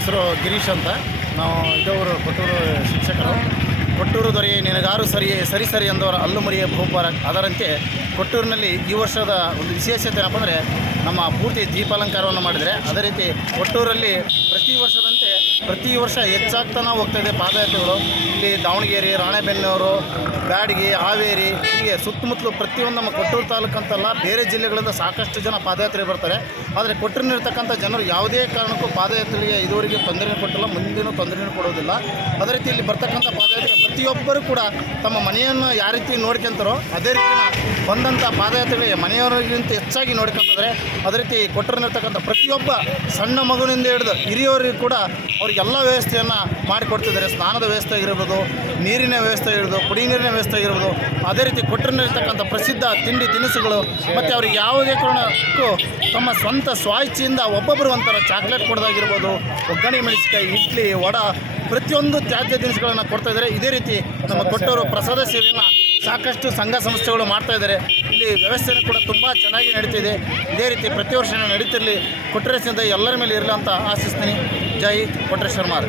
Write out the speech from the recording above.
ಹೆಸರು ಗಿರೀಶ್ ಅಂತ. ನಾವು ಇದವರು ಕೊಟ್ಟೂರು ಶಿಕ್ಷಕರು. ಕೊಟ್ಟೂರು ದೊರೆಯೇ ನಿನಗಾರು ಸರಿಯೇ ಸರಿ ಸರಿ ಎಂದವರ ಅಲ್ಲು ಮರಿಯೇ ಬಹುಪಾರ. ಅದರಂತೆ ಕೊಟ್ಟೂರಿನಲ್ಲಿ ಈ ವರ್ಷದ ಒಂದು ವಿಶೇಷತೆ ಏನಪ್ಪ ಅಂದರೆ ನಮ್ಮ ಪೂರ್ತಿ ದೀಪಾಲಂಕಾರವನ್ನು ಮಾಡಿದರೆ, ಅದೇ ರೀತಿ ಕೊಟ್ಟೂರಲ್ಲಿ ಪ್ರತಿ ವರ್ಷ ಹೆಚ್ಚಾಗ್ತಾನೆ ಹೋಗ್ತಾಯಿದೆ ಪಾದಯಾತ್ರೆಗಳು. ಇಲ್ಲಿ ದಾವಣಗೆರೆ, ರಾಣೆಬೆನ್ನೂರು, ಬ್ಯಾಡಗಿ, ಹಾವೇರಿ, ಹೀಗೆ ಸುತ್ತಮುತ್ತಲು ಪ್ರತಿಯೊಂದು ನಮ್ಮ ಕೊಟ್ಟೂರು ತಾಲೂಕಂತಲ್ಲ ಬೇರೆ ಜಿಲ್ಲೆಗಳಿಂದ ಸಾಕಷ್ಟು ಜನ ಪಾದಯಾತ್ರೆ ಬರ್ತಾರೆ. ಆದರೆ ಕೊಟ್ಟೂರಿನಿರ್ತಕ್ಕಂಥ ಜನರು ಯಾವುದೇ ಕಾರಣಕ್ಕೂ ಪಾದಯಾತ್ರೆಗೆ ಇದುವರೆಗೆ ತೊಂದರೆ ಕೊಟ್ಟಿಲ್ಲ, ಮುಂದಿನ ತೊಂದರೆಯೂ ಕೊಡೋದಿಲ್ಲ. ಅದೇ ರೀತಿ ಇಲ್ಲಿ ಬರ್ತಕ್ಕಂಥ ಪಾದಯಾತ್ರೆ ಪ್ರತಿಯೊಬ್ಬರು ಕೂಡ ತಮ್ಮ ಮನೆಯನ್ನು ಯಾವ ರೀತಿ ನೋಡ್ಕೊತಾರೋ ಅದೇ ರೀತಿ ಬಂದಂಥ ಪಾದಯಾತ್ರೆಗಳಿಗೆ ಮನೆಯವರಿಗಿಂತ ಹೆಚ್ಚಾಗಿ ನೋಡ್ಕೊತಿದ್ರೆ. ಅದೇ ರೀತಿ ಕೊಟ್ಟೂರಿನಿರ್ತಕ್ಕಂಥ ಪ್ರತಿಯೊಬ್ಬ ಸಣ್ಣ ಮಗುವಿನಿಂದ ಹಿಡಿದು ಹಿರಿಯವರಿಗೂ ಕೂಡ ಅವರಿಗೆಲ್ಲ ವ್ಯವಸ್ಥೆಯನ್ನು ಮಾಡಿಕೊಡ್ತಿದ್ದಾರೆ. ಸ್ನಾನದ ವ್ಯವಸ್ಥೆ ಆಗಿರ್ಬೋದು, ನೀರಿನ ವ್ಯವಸ್ಥೆ ಆಗಿರ್ಬೋದು, ಕುಡಿ ನೀರಿನ ವ್ಯವಸ್ಥೆ ಆಗಿರ್ಬೋದು. ಅದೇ ರೀತಿ ಕೊಟ್ಟೂರಿನಲ್ಲಿರ್ತಕ್ಕಂಥ ಪ್ರಸಿದ್ಧ ತಿಂಡಿ ತಿನಿಸುಗಳು ಮತ್ತು ಅವ್ರಿಗೆ ಯಾವುದೇ ಕಾರಣಕ್ಕೂ ತಮ್ಮ ಸ್ವಂತ ಸ್ವಾಯಿಚ್ಛೆಯಿಂದ ಒಬ್ಬೊಬ್ಬರು ಒಂಥರ ಚಾಕ್ಲೇಟ್ ಕೊಡೋದಾಗಿರ್ಬೋದು, ಒಗ್ಗರಣೆ ಮೆಣಸಿನಕಾಯಿ, ಇಡ್ಲಿ, ವಡೆ, ಪ್ರತಿಯೊಂದು ತ್ಯಾಜ್ಯ ದಿನಸುಗಳನ್ನು ಕೊಡ್ತಾಯಿದ್ದಾರೆ. ಇದೇ ರೀತಿ ನಮ್ಮ ಕೊಟ್ಟೂರು ಪ್ರಸಾದ ಸೇವೆಯನ್ನು ಸಾಕಷ್ಟು ಸಂಘ ಸಂಸ್ಥೆಗಳು ಮಾಡ್ತಾಯಿದ್ದಾರೆ. ಇಲ್ಲಿ ವ್ಯವಸ್ಥೆಯೂ ಕೂಡ ತುಂಬ ಚೆನ್ನಾಗಿ ನಡೀತಿದೆ. ಇದೇ ರೀತಿ ಪ್ರತಿ ವರ್ಷ ನಡೀತಿರಲಿ, ಕೊಟ್ಟೂರೇಶ್ವರ ಎಲ್ಲರ ಮೇಲೆ ಇರಲಿ ಅಂತ ಆಶಿಸ್ತೀನಿ. ಜೈ ಕೊಟ್ರೇಶ್ವರ ಮಾರ್.